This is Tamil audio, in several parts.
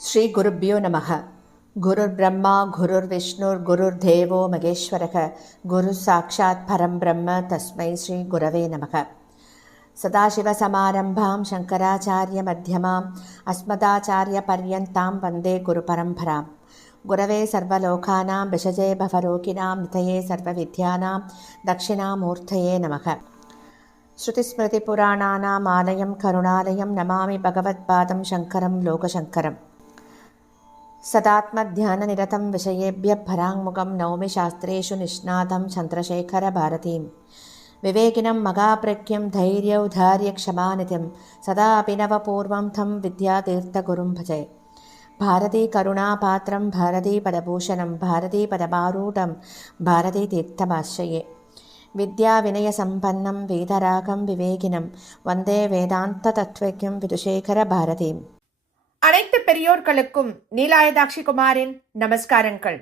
ஸ்ரீ குருப்யோ நமக. குருர் பிரம்மா குருர் விஷ்ணுர் குருர் தேவோ மகேஸ்வரக குரு சாட்சாத் பரம் பிரம்ம தஸ்மை ஸ்ரீ குரவே நமக. சதாசிவசமாரம்பாம் சங்கராச்சாரிய மத்தியமாம் அஸ்மதாச்சாரிய பர்யந்தாம் வந்தே குரு பரம்பராம். குரவே சர்வலோகானாம் விஷஜே பவரோகிணாம் நிதயே சர்வவித்யானாம் தட்சிணாமூர்த்தயே நமக. ஸ்ருதிஸ்மிருதிபுராணானாம் ஆலயம் கருணாலயம் நமாமி பகவத்பாதம் சங்கரம் லோகசங்கரம். सदात्मध्याननिरतं विषयेभ्यः पराङ्मुखं नौमि शास्त्रेषु निष्णातं चन्द्रशेखरभारतीं विवेकिनं मगाप्रज्ञं धैर्यौधार्यक्षमानिधिं सदा अभिनवपूर्वं तं विद्यातीर्थगुरुं भजे. भारतीकरुणापात्रं भारतीपदभूषणं भारतीपदमारूढं भारतीतीर्थमाश्रये. विद्याविनयसम्पन्नं वेदरागं विवेकिनं वन्दे वेदान्ततत्त्वज्ञं विदुशेखरभारतीम्. அனைத்து பெரியோர்களுக்கும் நீலாயதாட்சி குமாரின் நமஸ்காரங்கள்.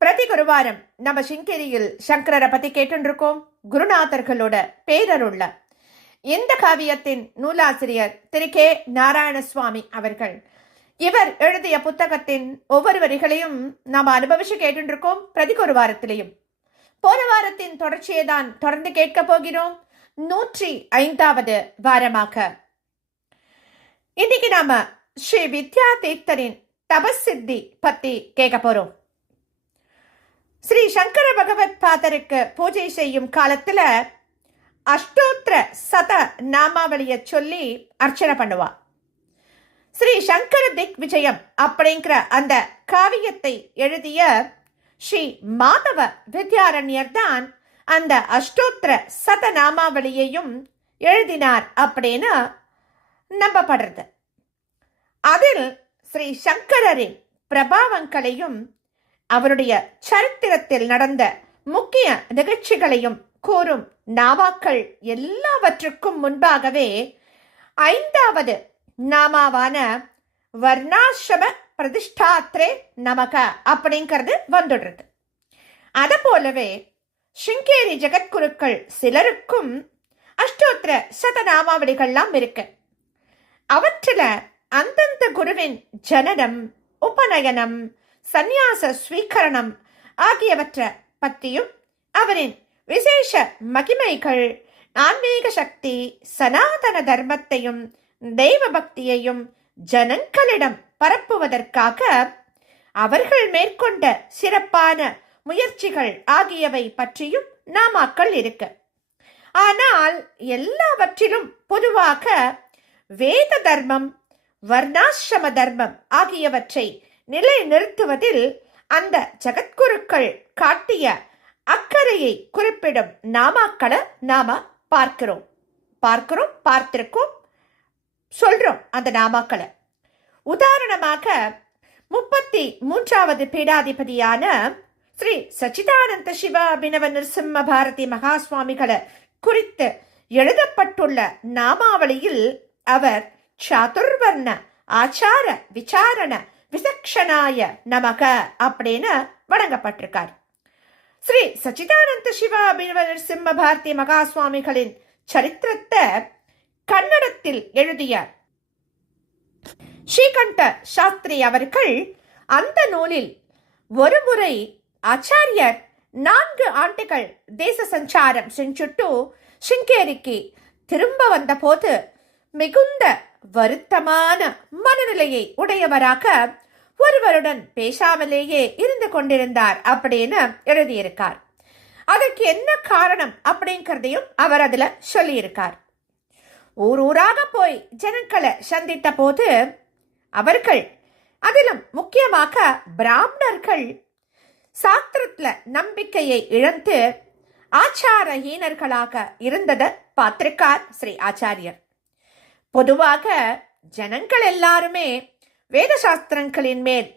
பிரதி குருவாரம் நம்ம சிங்கேரியில் சங்கரரை பத்தி கேட்டுருக்கோம். குருநாதர்களோட பேரருள்ள இந்த காவியத்தின் நூலாசிரியர் திரு கே நாராயணசுவாமி அவர்கள். இவர் எழுதிய புத்தகத்தின் ஒவ்வொரு வரிகளையும் நாம் அனுபவிச்சு கேட்டுருக்கோம். பிரதி குருவாரத்திலையும் போன வாரத்தின் தொடர்ச்சியை தான் தொடர்ந்து கேட்க போகிறோம். 105வது வாரமாக இன்னைக்கு நாம ஸ்ரீ வித்யா தீர்த்தரின் தபசித்தி பத்தி கேட்க போறோம். ஸ்ரீ சங்கர பகவத் பாதருக்கு பூஜை செய்யும் காலத்துல அஷ்டோத்திர சத நாமாவளிய சொல்லி அர்ச்சனை பண்ணுவா. ஸ்ரீ சங்கர திக் விஜயம் அப்படிங்கிற அந்த காவியத்தை எழுதிய ஸ்ரீ மாதவ வித்யாரண்யர் தான் அந்த அஷ்டோத்திர சத நாமாவளியையும் எழுதினார் அப்படின்னு நம்பப்படுறது. அதில் ஸ்ரீ சங்கரரின் பிரபாவங்களையும் அவருடைய சரித்திரத்தில் நடந்த முக்கிய நிகழ்ச்சிகளையும் கூறும் நாமாக்கள் எல்லாவற்றுக்கும் முன்பாகவே 5வது நாமாவான வர்ணாசிரம பிரதிஷ்டாத்ரே நமக அப்படிங்கிறது வந்துடுறது. அத போலவே சிங்கேரி ஜெகத்குருக்கள் சிலருக்கும் அஷ்டோத்திர சதநாமாவளிகள்லாம் இருக்கு. அவற்றில அந்தந்த குருவின் ஜனனம், உபநயனம், சந்நியாச ஸ்வீகரணம் ஆகியவற்றை பற்றியும் அவரின் விசேஷ மகிமைகள், ஆன்மீக சக்தி, சனாதன தர்மத்தையும் தெய்வ பக்தியையும் ஜனங்களிடம் பரப்புவதற்காக அவர்கள் மேற்கொண்ட சிறப்பான முயற்சிகள் ஆகியவை பற்றியும் நாமாக்கள் இருக்கு. ஆனால் எல்லாவற்றிலும் பொதுவாக வேத தர்மம், வர்ணாசிரம தர்மம் ஆகியவற்றை நிலைநிறுத்துவதில் அந்த ஜகத்குருக்கள் காட்டிய அக்கறையை குறிப்பிடும் நாமாக்களை நாம பார்த்திருக்கோம், சொல்றோம். அந்த நாமாக்களை உதாரணமாக 33வது பீடாதிபதியான ஸ்ரீ சச்சிதானந்த சிவ அபினவ நிருசிம்ம பாரதி மகாஸ்வாமிகளை குறித்து எழுதப்பட்டுள்ள நாமாவளியில் அவர் சாதுர்வர்ண ஆச்சார விசாரண விசக்ஷனாய நமக அப்படின்னு வழங்கப்பட்டிருக்கார். ஸ்ரீ சச்சிதானந்த சிவ அபினவ நிருசிம்ம பாரதி மகாஸ்வாமிகளின் சரித்திரத்தை கன்னடத்தில் எழுதிய ஸ்ரீகண்ட சாஸ்திரி அவர்கள் அந்த நூலில் ஒரு முறை ஆச்சாரியர் 4 ஆண்டுகள் தேச சஞ்சாரம் செஞ்சுட்டு சிங்கேரிக்கு திரும்ப வந்த போது மிகுந்த வருத்தமான மனநிலையை உடையவராக ஒருவருடன் பேசாமலேயே இருந்து கொண்டிருந்தார் அப்படின்னு எழுதியிருக்கார். அதற்கு என்ன காரணம் அப்படிங்கிறதையும் அவர் அதுல சொல்லியிருக்கார். ஊராக போய் ஜனங்களை சந்தித்த போது அவர்கள், அதிலும் முக்கியமாக பிராமணர்கள், சாஸ்திரத்துல நம்பிக்கையை இழந்து ஆச்சாரஹீனர்களாக இருந்ததை பார்த்திருக்கார் ஸ்ரீ ஆச்சாரியர். பொதுவாக ஜனங்கள் எல்லாருமே வேத சாஸ்திரங்களின் மேல்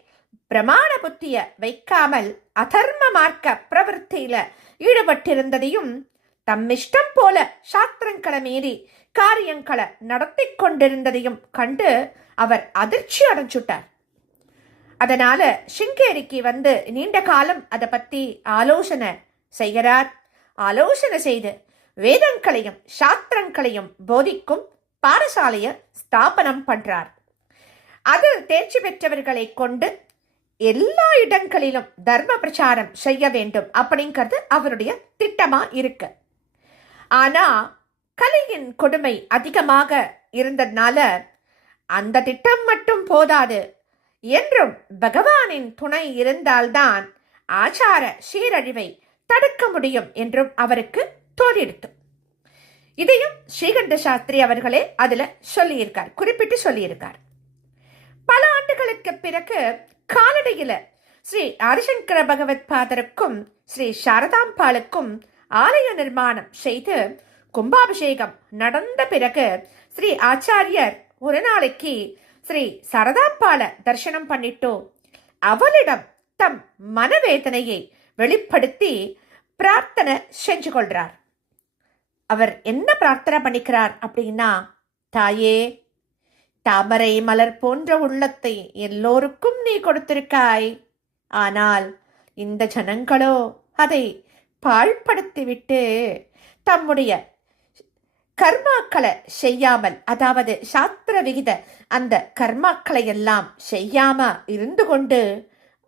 பிரமாண புத்திய வைக்காமல் அதர்ம மார்க்க பிரவருத்தியில ஈடுபட்டிருந்ததையும் தம்மிஷ்டம் போல சாஸ்திரங்களை மீறி காரியங்களை நடத்தி கொண்டிருந்ததையும் கண்டு அவர் அதிர்ச்சி அடைஞ்சுட்டார். அதனால சிங்கேரிக்கு வந்து நீண்ட காலம் அதை பத்தி ஆலோசனை செய்கிறார். ஆலோசனை செய்து வேதங்களையும் சாஸ்திரங்களையும் போதிக்கும் பாடசாலையை ஸ்தாபனம் பண்றார். அதில் தேர்ச்சி பெற்றவர்களை கொண்டு எல்லா இடங்களிலும் தர்ம பிரச்சாரம் செய்ய வேண்டும் அப்படிங்கிறது அவருடைய திட்டமா இருக்கு. ஆனா கலியின் கொடுமை அதிகமாக இருந்ததுனால அந்த திட்டம் மட்டும் போதாது என்றும் பகவானின் துணை இருந்தால்தான் ஆச்சார சீரழிவை தடுக்க முடியும் என்றும் அவருக்கு தோணிடுத்து. இதையும் ஸ்ரீகண்ட சாஸ்திரி அவர்களே அதுல சொல்லியிருக்கார், குறிப்பிட்டு சொல்லியிருக்கார். பல ஆண்டுகளுக்கு பிறகு காலடியில ஸ்ரீ ஆதிசங்கர பகவத் பாதருக்கும் ஸ்ரீ சாரதாம்பாளுக்கும் ஆலய நிர்மாணம் செய்து கும்பாபிஷேகம் நடந்த பிறகு ஸ்ரீ ஆச்சாரியர் ஒரு நாளைக்கு ஸ்ரீ சாரதாம்பாள தரிசனம் பண்ணிட்டு அவளிடம் தம் மனவேதனையை வெளிப்படுத்தி பிரார்த்தனை செஞ்சு கொள்றார். அவர் என்ன பிரார்த்தனை பண்ணிக்கிறார் அப்படின்னா, தாயே, தாமரை மலர் போன்ற உள்ளத்தை எல்லோருக்கும் நீ கொடுத்திருக்காய். ஆனால் இந்த ஜனங்களோ அதை பாழ்படுத்திவிட்டு தம்முடைய கர்மாக்களை செய்யாமல், அதாவது சாஸ்திர விகித அந்த கர்மாக்களை எல்லாம் செய்யாம இருந்து கொண்டு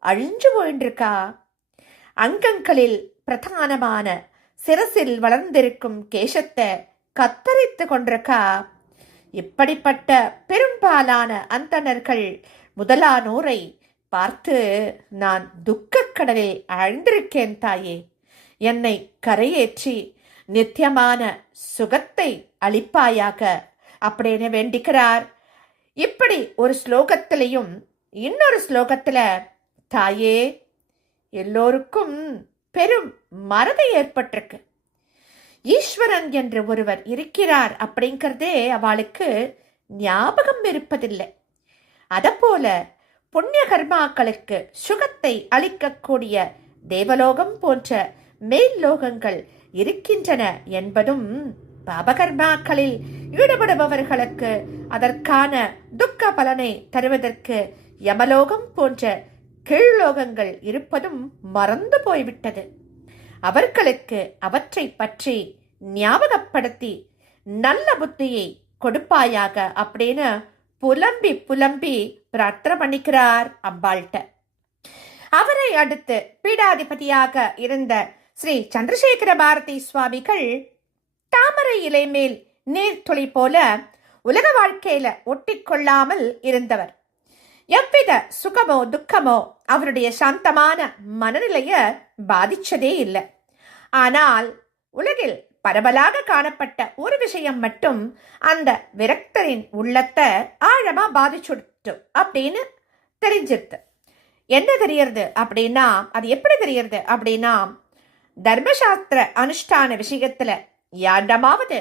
அழிஞ்சு போயின்றிருக்கா. அங்கங்களில் பிரதானமான சிரசில் வளர்ந்திருக்கும் கேசத்தை கத்தரித்து கொண்டிருக்கா. இப்படிப்பட்ட பெரும்பாலான அந்தணர்கள் முதலானோரை பார்த்து நான் துக்கக் கடலில் ஆழ்ந்திருக்கேன் தாயே. என்னை கரையேற்றி நித்தியமான சுகத்தை அளிப்பாயாக அப்படின்னு வேண்டிக்கிறார். இப்படி ஒரு ஸ்லோகத்திலையும் இன்னொரு ஸ்லோகத்துல, தாயே, எல்லோருக்கும் பெரும் மறதி ஏற்பட்டிருக்கு. ஈஸ்வரன் என்று ஒருவர் இருக்கிறார் அப்படிங்கிறதே அவளுக்கு ஞாபகம் இருப்பதில்லை. அதப்போல புண்ணிய கர்மாக்களுக்கு சுகத்தை அளிக்கக்கூடிய தேவலோகம் போன்ற மேல் லோகங்கள் இருக்கின்றன என்பதும், பாபகர்மாக்களில் ஈடுபடுபவர்களுக்கு அதற்கான துக்க பலனை தருவதற்கு யமலோகம் போன்ற கீழ்லோகங்கள் இருப்பதும் மறந்து போய்விட்டது. அவர்களுக்கு அவற்றை பற்றி ஞாபகப்படுத்தி நல்ல புத்தியை கொடுப்பாயாக அப்படின்னு புலம்பி புலம்பி பிரார்த்தனை பண்ணிக்கிறார் அம்பாள்கிட்ட. அவரை அடுத்து பீடாதிபதியாக இருந்த ஸ்ரீ சந்திரசேகர பாரதி சுவாமிகள் தாமரை இலை மேல் நீர்த்துளி போல உலக வாழ்க்கையில ஒட்டிக்கொள்ளாமல் இருந்தவர். எவ்வித சுகமோ துக்கமோ அவருடைய சாந்தமான மனநிலைய பாதிச்சதே இல்லை. ஆனால் உலகில் பரவலாக காணப்பட்ட ஒரு விஷயம் மட்டும் அந்த விரக்தரின் உள்ளத்தை ஆழமா பாதிச்சுடுத்து அப்படின்னு தெரிஞ்சிருது. என்ன தெரியறது அப்படின்னா, அது எப்படி தெரியறது அப்படின்னா, தர்மசாஸ்திர அனுஷ்டான விஷயத்துல யாண்டமாவது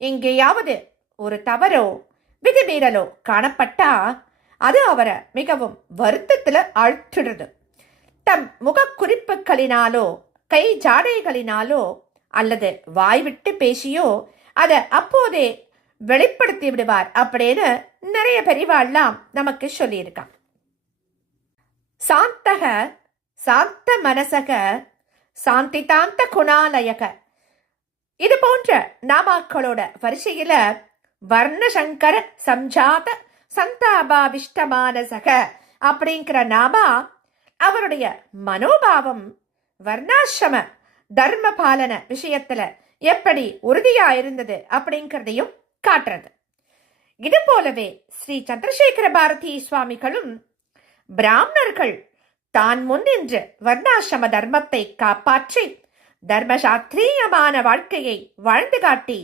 எங்கேயாவது ஒரு தவறோ விதிமீறலோ காணப்பட்டா அது அவரை மிகவும் வருத்தத்துல ஆழ்த்திடுது. தம் முகக்குறிப்புகளினாலோ கை ஜாடைகளினாலோ அல்லது வாய்விட்டு பேசியோ அதை அப்போதே வெளிப்படுத்தி விடுவார் அப்படின்னு நிறைய பெரியவாள்லாம் நமக்கு சொல்லியிருக்கான். சாந்தக சாந்த மனசக சாந்திதாந்த குணாலயக, இது போன்ற நாமாக்களோட வரிசையில வர்ணசங்கர சம்ஜாத சந்தாபாவிஷ்டமானசக அப்படிங்கிற நாமா அவருடைய மனோபாவம் வர்ணாசிரம தர்ம பாலன விஷயத்துல எப்படி உறுதியா இருந்தது அப்படிங்கிறதையும் காட்டுறது. இது போலவே ஸ்ரீ சந்திரசேகர பாரதி சுவாமிகளும் பிராமணர்கள் தான் முன்னின்று வர்ணாசிரம தர்மத்தை காப்பாற்றி தர்மசாஸ்திரியமான வாழ்க்கையை வாழ்ந்து காட்டி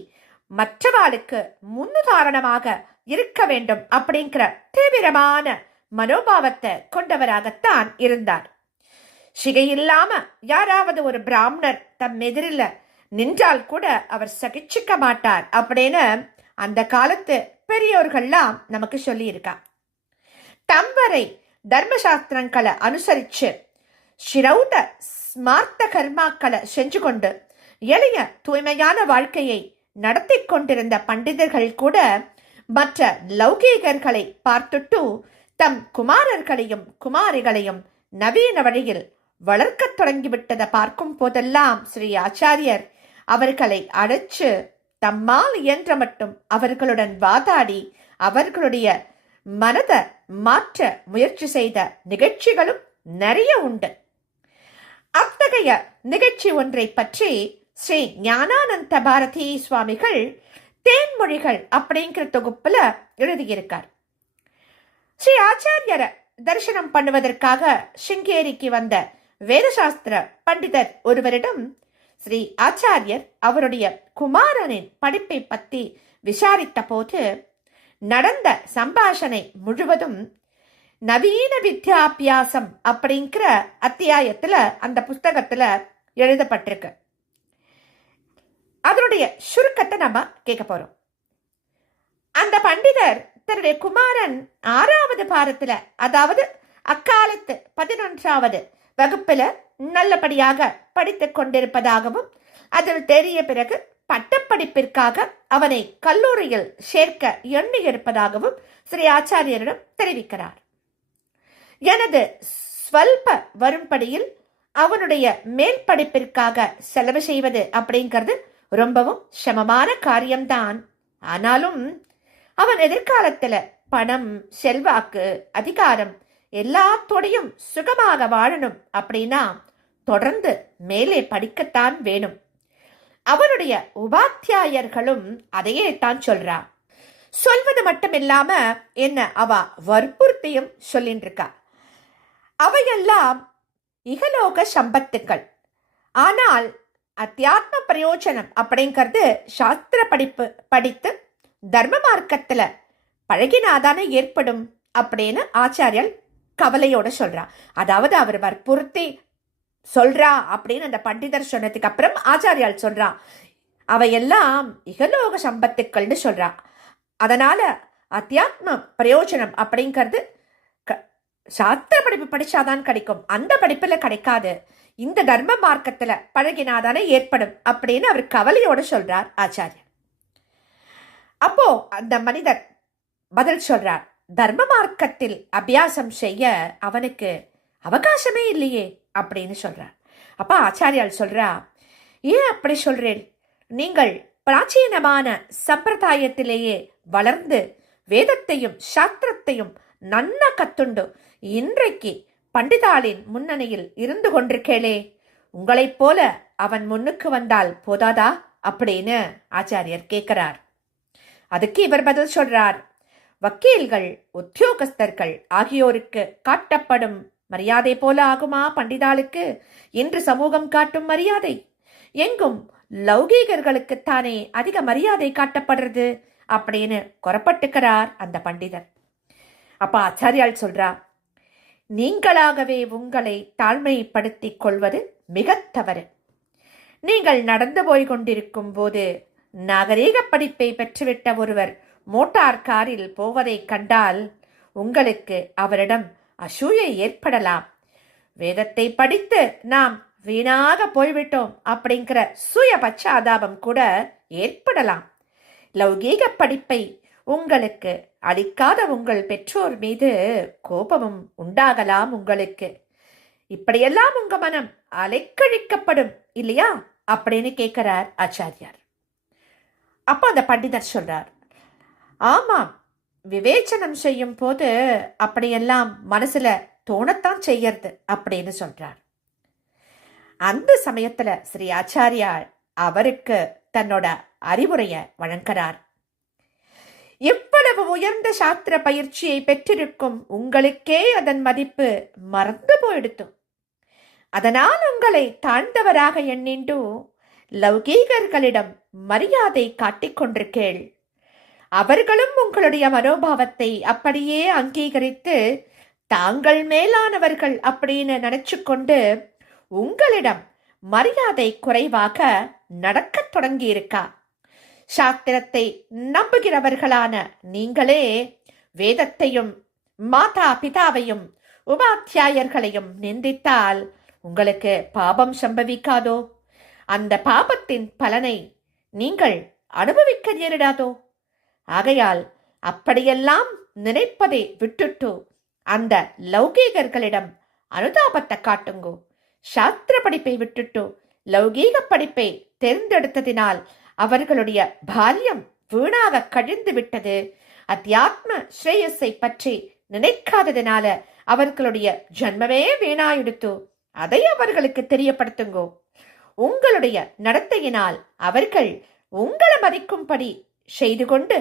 மற்றவாளுக்கு முன்னுதாரணமாக இருக்க வேண்டும் அப்படிங்கிற தீவிரமான மனோபாவத்தை கொண்டவராகத்தான் இருந்தார். சிகையில்லாம யாராவது ஒரு பிராமணர் தம் எதிரில் நின்றால் கூட அவர் சகிச்சுக்க மாட்டார் அப்படின்னு அந்த காலத்து பெரியோர்கள்லாம் நமக்கு சொல்லி இருக்கா. தம்வரை தர்மசாஸ்திரங்களை அனுசரிச்சு ஸ்ரௌத ஸ்மார்த்த கர்மாக்களை செஞ்சு கொண்டு எளிய தூய்மையான வாழ்க்கையை நடத்தி கொண்டிருந்த பண்டிதர்கள் கூட மற்ற லௌகீகர்களை பார்த்துட்டு தம் குமாரர்களையும் குமாரிகளையும் நவீன வழியில் வளர்க்கத் தொடங்கிவிட்டதை பார்க்கும் போதெல்லாம் ஸ்ரீ ஆச்சாரியர் அவர்களை அழைச்சு தம்மால் இயன்ற மட்டும் அவர்களுடன் வாதாடி அவர்களுடைய மனதை மாற்ற முயற்சி செய்த நிகழ்ச்சிகளும் நிறைய உண்டு. அத்தகைய நிகழ்ச்சி ஒன்றை பற்றி ஸ்ரீ ஞானானந்த பாரதி சுவாமிகள் தேன்மொழிகள் அப்படிங்கிற தொகுப்புல எழுதியிருக்கார். ஸ்ரீ ஆச்சாரியரை தரிசனம் பண்ணுவதற்காக சிங்கேரிக்கு வந்த வேதசாஸ்திர பண்டிதர் ஒருவரிடம் ஸ்ரீ ஆச்சாரியர் அவருடைய குமாரனின் படிப்பை பற்றி விசாரித்த போது நடந்த சம்பாஷணை முழுவதும் நவீன வித்யாபியாசம் அப்படிங்கிற அத்தியாயத்துல அந்த புஸ்தகத்துல எழுதப்பட்டிருக்கு. அதனுடைய சுருக்கத்தை நம்ம கேட்க போறோம். அந்த பண்டிதர் தன்னுடைய குமாரன் 6வது பாரத்துல, அதாவது அக்காலத்து 11வது வகுப்புல நல்லபடியாக படித்துக் கொண்டிருப்பதாகவும் அதில் தெரிய பிறகு பட்டப்படிப்பிற்காக அவனை கல்லூரியில் சேர்க்க எண்ணி இருப்பதாகவும் ஸ்ரீ ஆச்சாரியரிடம் தெரிவிக்கிறார். எனது ஸ்வல்ப வரும்படியில் அவனுடைய மேல் படிப்பிற்காக செலவு செய்வது அப்படிங்கிறது ரொம்பவும் சிரமமான காரியம்தான். ஆனாலும் அவன் எதிர்காலத்துல பணம், செல்வாக்கு, அதிகாரம் எல்லாத்தோடையும் சுகமாக வாழணும் அப்படின்னா தொடர்ந்து மேலே படிக்கத்தான் வேணும். அவனுடைய உபாத்தியாயர்களும் அதையே தான் சொல்றா. சொல்வது மட்டும் இல்லாம என்ன அவ வற்புறுத்தியும் சொல்லிட்டு இருக்கா. அவையெல்லாம் இகலோக சம்பத்துக்கள். ஆனால் அத்தியாத்ம பிரயோஜனம் அப்படிங்கிறது சாஸ்திர படிப்பு படித்து தர்ம மார்க்கத்துல பழகினாதானே ஏற்படும் அப்படின்னு ஆச்சாரியர் கவலையோட சொல்றா. அதாவது அவர் வற்புறுத்தி சொல்றா அப்படின்னு அந்த பண்டிதர் சொன்னதுக்கு அப்புறம் ஆச்சாரியால் சொல்றா அவையெல்லாம் இகலோக சம்பத்துக்கள்னு சொல்றா. அதனால அத்தியாத்ம பிரயோஜனம் அப்படிங்கிறது சாஸ்திர படிப்பு படிச்சாதான் கிடைக்கும், அந்த படிப்புல கிடைக்காது, இந்த தர்ம மார்க்கத்துல பழகினாதானே ஏற்படும் அப்படின்னு அவர் கவலையோட சொல்றார் ஆச்சாரியர். அப்போ அந்த மனிதர் பதில் சொல்றார், தர்ம மார்க்கத்தில் அபியாசம் செய்ய அவனுக்கு அவகாசமே இல்லையே அப்படின்னு சொல்றார். அப்ப ஆச்சாரியால் சொல்றா, ஏன் அப்படி சொல்றேன்? நீங்கள் பிராச்சீனமான சம்பிரதாயத்திலேயே வளர்ந்து வேதத்தையும் சாஸ்திரத்தையும் நன்னா கத்துண்டு இன்றைக்கு பண்டிதாளின் முன்னணியில் இருந்து கொண்டிருக்கேளே, உங்களைப் போல அவன் முன்னுக்கு வந்தால் போதாதா அப்படின்னு ஆச்சாரியர் கேட்கிறார். அதுக்கு இவர் பதில் சொல்றார், வக்கீல்கள், உத்தியோகஸ்தர்கள் ஆகியோருக்கு காட்டப்படும் மரியாதை போல ஆகுமா பண்டிதாளுக்கு இன்று சமூகம் காட்டும் மரியாதை? எங்கும் லௌகீகர்களுக்குத்தானே அதிக மரியாதை காட்டப்படுறது அப்படின்னு குறப்பட்டுக்கிறார் அந்த பண்டிதர். அப்ப ஆச்சாரியால் சொல்றா, நீங்களாகவே உங்களை தாழ்மைப்படுத்திக் கொள்வது மிக தவறு. நீங்கள் நடந்து போய் கொண்டிருக்கும் போது நாகரீக படிப்பை பெற்றுவிட்ட ஒருவர் மோட்டார் காரில் போவதை கண்டால் உங்களுக்கு அவரிடம் அசூயை ஏற்படலாம். வேதத்தை படித்து நாம் வீணாக போய்விட்டோம் அப்படிங்கிற சுய பச்சாதாபம் கூட ஏற்படலாம். லௌகீக படிப்பை உங்களுக்கு அளிக்காத உங்கள் பெற்றோர் மீது கோபமும் உண்டாகலாம் உங்களுக்கு. இப்படியெல்லாம் உங்க மனம் அலைக்கழிக்கப்படும் இல்லையா அப்படின்னு கேட்கிறார் ஆச்சாரியார். அப்ப அந்த பண்டிதர் சொல்றார், ஆமாம், விவேச்சனம் செய்யும் போது அப்படியெல்லாம் மனசுல தோணத்தான் செய்யறது அப்படின்னு சொல்றார். அந்த சமயத்துல ஸ்ரீ ஆச்சாரியார் அவருக்கு தன்னோட அறிவுரைய வழங்குகிறார். எவ்வளவு உயர்ந்த சாஸ்திர பயிற்சியை பெற்றிருக்கும் உங்களுக்கே அதன் மதிப்பு மறந்து போயிடுத்து. அதனால் உங்களை தாழ்ந்தவராக எண்ணிண்டு லௌகீகர்களிடம் மரியாதை காட்டிக் கொண்டிருக்கேள். அவர்களும் உங்களுடைய மனோபாவத்தை அப்படியே அங்கீகரித்து தாங்கள் மேலானவர்கள் அப்படின்னு நினைச்சு கொண்டு உங்களிடம் மரியாதை குறைவாக நடக்கத் தொடங்கியிருக்கா. சாஸ்திரத்தை நம்புகிறவர்களான நீங்களே வேதத்தையும் மாதா பிதாவையும் உபாத்தியாயர்களையும் நிந்தித்தால் உங்களுக்கு பாபம் சம்பவிக்காதோ? அந்த பாபத்தின் பலனை நீங்கள் அனுபவிக்க நேரிடாதோ? ஆகையால் அப்படியெல்லாம் நினைப்பதை விட்டுட்டு அந்த லௌகீகர்களிடம் அனுதாபத்தை காட்டுங்கோ. சாஸ்திர படிப்பை விட்டுட்டு லௌகீக படிப்பை தேர்ந்தெடுத்ததினால் அவர்களுடைய பால்யம் வீணாக கழிந்து விட்டது. அத்தியாத்ம ஸ்ரேயஸை பற்றி நினைக்காததுனால அவர்களுடைய ஜன்மமே வீணாயிடுத்து. அதை அவர்களுக்கு தெரியப்படுத்துங்கோ. உங்களுடைய நடத்தையினால் அவர்கள் உங்களை மதிக்கும்படி செய்து கொண்டு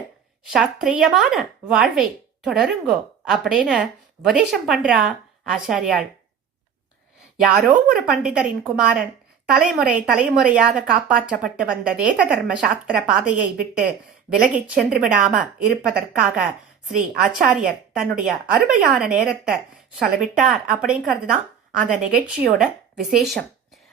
சாஸ்திரியமான வாழ்வை தொடருங்கோ அப்படின்னு உபதேசம் பண்றா ஆச்சாரியாள். யாரோ ஒரு பண்டிதரின் குமாரன் தலைமுறை தலைமுறையாக காப்பாற்றப்பட்டு வந்த வேத தர்ம சாஸ்திர பாதையை விட்டு விலகிச் சென்று விடாம இருப்பதற்காக ஸ்ரீ ஆச்சாரியர் தன்னுடைய அருமையான நேரத்தை செலவிட்டார் அப்படிங்கிறது தான் அந்த நிகழ்ச்சியோட விசேஷம்.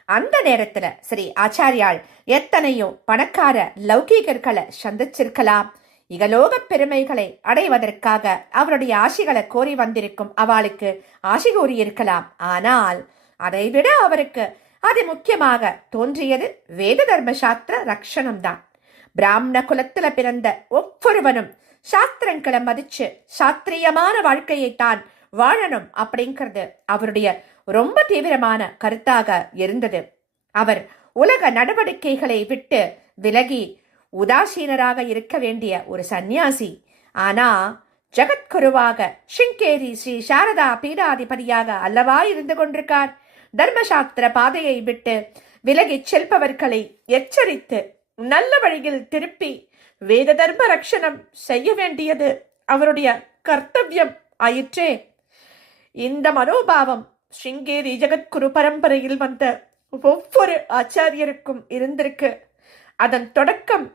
அந்த நேரத்துல ஸ்ரீ ஆச்சாரியால் எத்தனையோ பணக்கார லௌகீகர்களை சந்திச்சிருக்கலாம். இகலோக பெருமைகளை அடைவதற்காக அவருடைய ஆசிகளை கோரி வந்திருக்கும் அவளுக்கு ஆசி கூறியிருக்கலாம். ஆனால் அதைவிட அவருக்கு அது முக்கியமாக தோன்றியது வேத தர்ம சாஸ்திர ரக்ஷணம்தான். பிராமண குலத்துல பிறந்த ஒவ்வொருவனும் சாஸ்திரங்களை மதிச்சு சாஸ்திரியமான வாழ்க்கையை தான் வாழணும் அப்படிங்கிறது அவருடைய ரொம்ப தீவிரமான கருத்தாக இருந்தது. அவர் உலக நடவடிக்கைகளை விட்டு விலகி உதாசீனராக இருக்க வேண்டிய ஒரு சந்நியாசி. ஆனா ஜகத்குருவாக சிங்கேரி ஸ்ரீ சாரதா பீடாதிபதியாக அல்லவா இருந்து கொண்டிருக்கார். தர்மசாஸ்திர பாதையை விட்டு விலகிச் செல்பவர்களை எச்சரித்து நல்ல வழியில் திருப்பி வேத தர்ம ரக்ஷணம் செய்ய வேண்டியது அவருடைய கர்த்தவியம் ஆயிற்றே. இந்த மனோபாவம் சிங்கேரி ஜகத்குரு பரம்பரையில் வந்த ஒவ்வொரு ஆச்சாரியருக்கும் இருந்திருக்கு. அதன் தொடக்கம்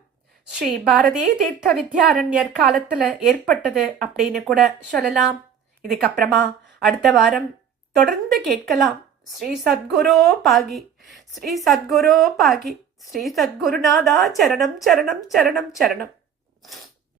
ஸ்ரீ பாரதி தீர்த்த வித்யாரண்யர் காலத்துல ஏற்பட்டது அப்படின்னு கூட சொல்லலாம். இதுக்கப்புறமா அடுத்த வாரம் தொடர்ந்து கேட்கலாம். ஸ்ரீ சத்குரோ பாகி, ஸ்ரீ சத்குரோ பாகி, ஸ்ரீ சத்குருநாதா சரணம் சரணம் சரணம் சரணம்.